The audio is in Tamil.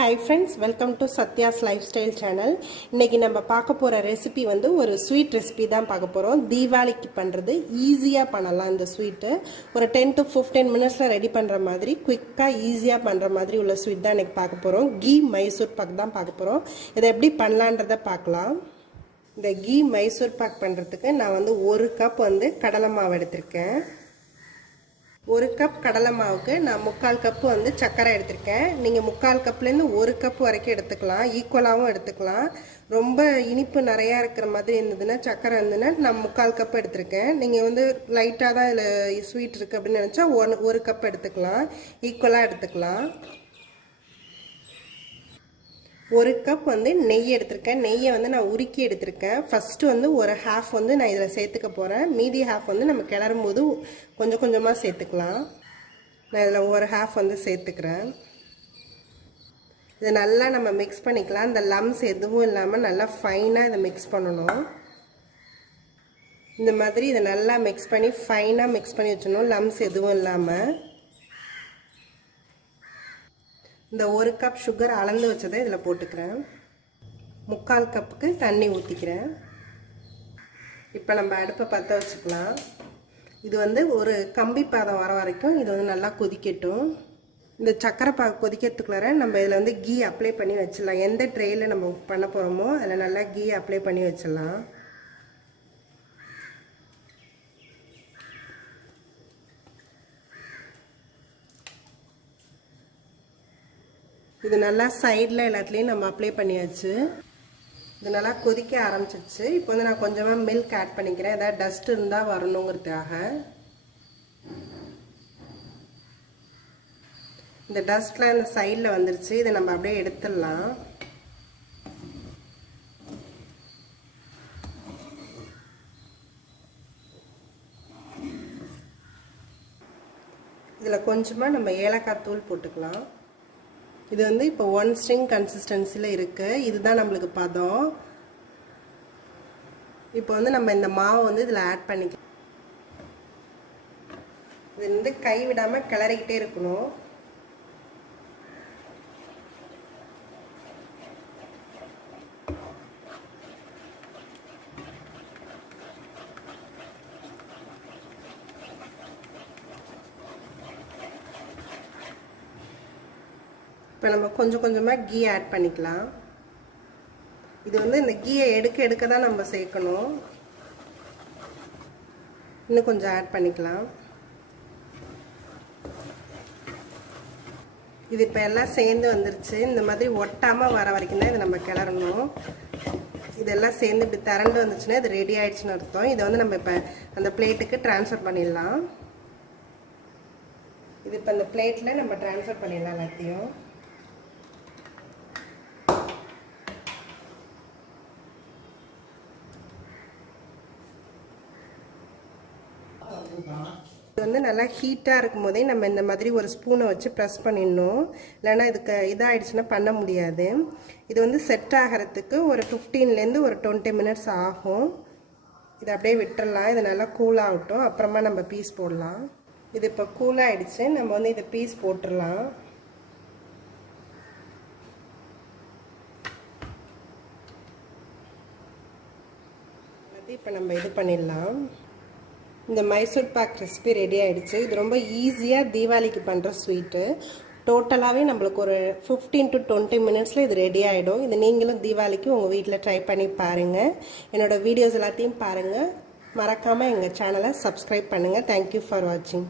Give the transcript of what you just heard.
Hi friends, welcome to Satya's Lifestyle channel. இன்னைக்கு நம்ம பார்க்க போற ரெசிபி வந்து ஒரு ஸ்வீட் ரெசிபி தான் பார்க்க போறோம். தீபாவளிக்கு பண்றது ஈஸியா பண்ணலாம் இந்த ஸ்வீட். ஒரு 10 to 15 மினிட்ஸ்ல ரெடி பண்ற மாதிரி குயிக்கா ஈஸியா பண்ற மாதிரி உள்ள ஸ்வீட் தான் இன்னைக்கு பார்க்க போறோம். கீ மைசூர் பாக் தான் பார்க்க போறோம். இதை எப்படி பண்ணலாம்ன்றதை பார்க்கலாம். இந்த கீ மைசூர் பாக் பண்றதுக்கு நான் வந்து 1 கப் வந்து கடலை மாவு எடுத்திருக்கேன். 1 கப் கடலை மாவுக்கு நான் 3/4 கப் வந்து சர்க்கரை எடுத்திருக்கேன். நீங்கள் 3/4 கப்லேருந்து 1 கப் வரைக்கும் எடுத்துக்கலாம், ஈக்குவலாகவும் எடுத்துக்கலாம். ரொம்ப இனிப்பு நிறையா இருக்கிற மாதிரி இருந்ததுன்னா சர்க்கரை இருந்ததுன்னா நான் 3/4 கப் எடுத்திருக்கேன். நீங்கள் வந்து லைட்டாக தான் இதில் ஸ்வீட் இருக்குது அப்படின்னு நினச்சா 1 கப் எடுத்துக்கலாம், ஈக்குவலாக எடுத்துக்கலாம். 1 கப் வந்து நெய் எடுத்திருக்கேன். நெய்யை வந்து நான் உருக்கி எடுத்திருக்கேன். ஃபஸ்ட்டு வந்து ஒரு ஹாஃப் வந்து நான் இதில் சேர்த்துக்க போகிறேன். மீதி ஹாஃப் வந்து நம்ம கிளறும் போது கொஞ்சம் கொஞ்சமாக சேர்த்துக்கலாம். நான் இதில் ஒரு ஹாஃப் வந்து சேர்த்துக்கிறேன். இதை நல்லா நம்ம மிக்ஸ் பண்ணிக்கலாம். இந்த லம்ஸ் எதுவும் இல்லாமல் நல்லா ஃபைனாக இதை மிக்ஸ் பண்ணணும். இந்த மாதிரி இதை நல்லா மிக்ஸ் பண்ணி ஃபைனாக மிக்ஸ் பண்ணி வச்சிடணும், லம்ஸ் எதுவும் இல்லாமல். இந்த 1 கப் சுகர் அளந்து வச்சதை இதில் போட்டுக்கிறேன். 3/4 கப்புக்கு தண்ணி ஊற்றிக்கிறேன். இப்போ நம்ம அடுப்பை பற்ற வச்சுக்கலாம். இது வந்து ஒரு கம்பி பாதம் வர வரைக்கும் இது வந்து நல்லா கொதிக்கட்டும். இந்த சக்கரை பாகு கொதிக்கிறதுக்குள்ளார நம்ம இதில் வந்து கீ அப்ளை பண்ணி வச்சிடலாம். எந்த ட்ரேயில் நம்ம பண்ண போகிறோமோ அதில் நல்லா கீ அப்ளை பண்ணி வச்சிடலாம். இது நல்லா சைடில் எல்லாத்துலேயும் நம்ம அப்ளை பண்ணியாச்சு. இது நல்லா கொதிக்க ஆரம்பிச்சிருச்சு. இப்போ வந்து நான் கொஞ்சமாக மில்க் ஆட் பண்ணிக்கிறேன், ஏதாவது டஸ்ட் இருந்தால் வரணுங்கிறதுக்காக. இந்த டஸ்ட்லாம் இந்த சைடில் வந்துருச்சு. இதை நம்ம அப்படியே எடுத்துடலாம். இதில் கொஞ்சமாக நம்ம ஏலக்காய் தூள் போட்டுக்கலாம். இது வந்து இப்போ 1 ஸ்ட்ரிங் கன்சிஸ்டன்சியில் இருக்குது. இதுதான் நம்மளுக்கு பதம். இப்போ வந்து நம்ம இந்த மாவை வந்து இதில் ஆட் பண்ணிக்கலாம். இது வந்து கை விடாமல் கிளறிக்கிட்டே இருக்கணும். இப்போ நம்ம கொஞ்சம் கொஞ்சமாக கீ ஆட் பண்ணிக்கலாம். இது வந்து இந்த கீயை எடுக்க தான் நம்ம சேர்க்கணும். இன்னும் கொஞ்சம் ஆட் பண்ணிக்கலாம். இது இப்போ எல்லாம் சேர்ந்து வந்துருச்சு. இந்த மாதிரி ஒட்டாமல் வர வரைக்கும் தான் இதை நம்ம கிளறணும். இதெல்லாம் சேர்ந்து இப்படி திரண்டு வந்துச்சுன்னா இது ரெடி ஆயிடுச்சுன்னு அர்த்தம். இதை வந்து நம்ம இப்போ அந்த பிளேட்டுக்கு ட்ரான்ஸ்ஃபர் பண்ணிடலாம். இது இப்போ அந்த பிளேட்டில் நம்ம ட்ரான்ஸ்ஃபர் பண்ணிடலாம் எல்லாத்தையும். இது வந்து நல்லா ஹீட்டாக இருக்கும் போதே நம்ம இந்த மாதிரி ஒரு ஸ்பூனை வச்சு ப்ரெஸ் பண்ணிடணும், இல்லைன்னா இதுக்கு இதாகிடுச்சுன்னா பண்ண முடியாது. இது வந்து செட் ஆகிறதுக்கு ஒரு 15லேருந்து ஒரு 20 மினிட்ஸ் ஆகும். இதை அப்படியே விட்டுறலாம். இது நல்லா கூல் ஆகட்டும், அப்புறமா நம்ம பீஸ் போடலாம். இது இப்போ கூல் ஆகிடுச்சு. நம்ம வந்து இதை பீஸ் போட்டுடலாம். இப்போ நம்ம இது பண்ணிடலாம். இந்த மைசூர் பாக் ரெசிபி ரெடி ஆகிடுச்சு. இது ரொம்ப ஈஸியாக தீபாவளிக்கு பண்ணுற ஸ்வீட்டு. டோட்டலாகவே நம்மளுக்கு ஒரு 15 to 20 மினிட்ஸில் இது ரெடி ஆகிடும். இது நீங்களும் தீபாவளிக்கு உங்கள் வீட்டில் ட்ரை பண்ணி பாருங்கள். என்னோடய வீடியோஸ் எல்லாத்தையும் பாருங்கள். மறக்காமல் எங்கள் சேனலை சப்ஸ்கிரைப் பண்ணுங்கள். தேங்க்யூ ஃபார் வாட்சிங்.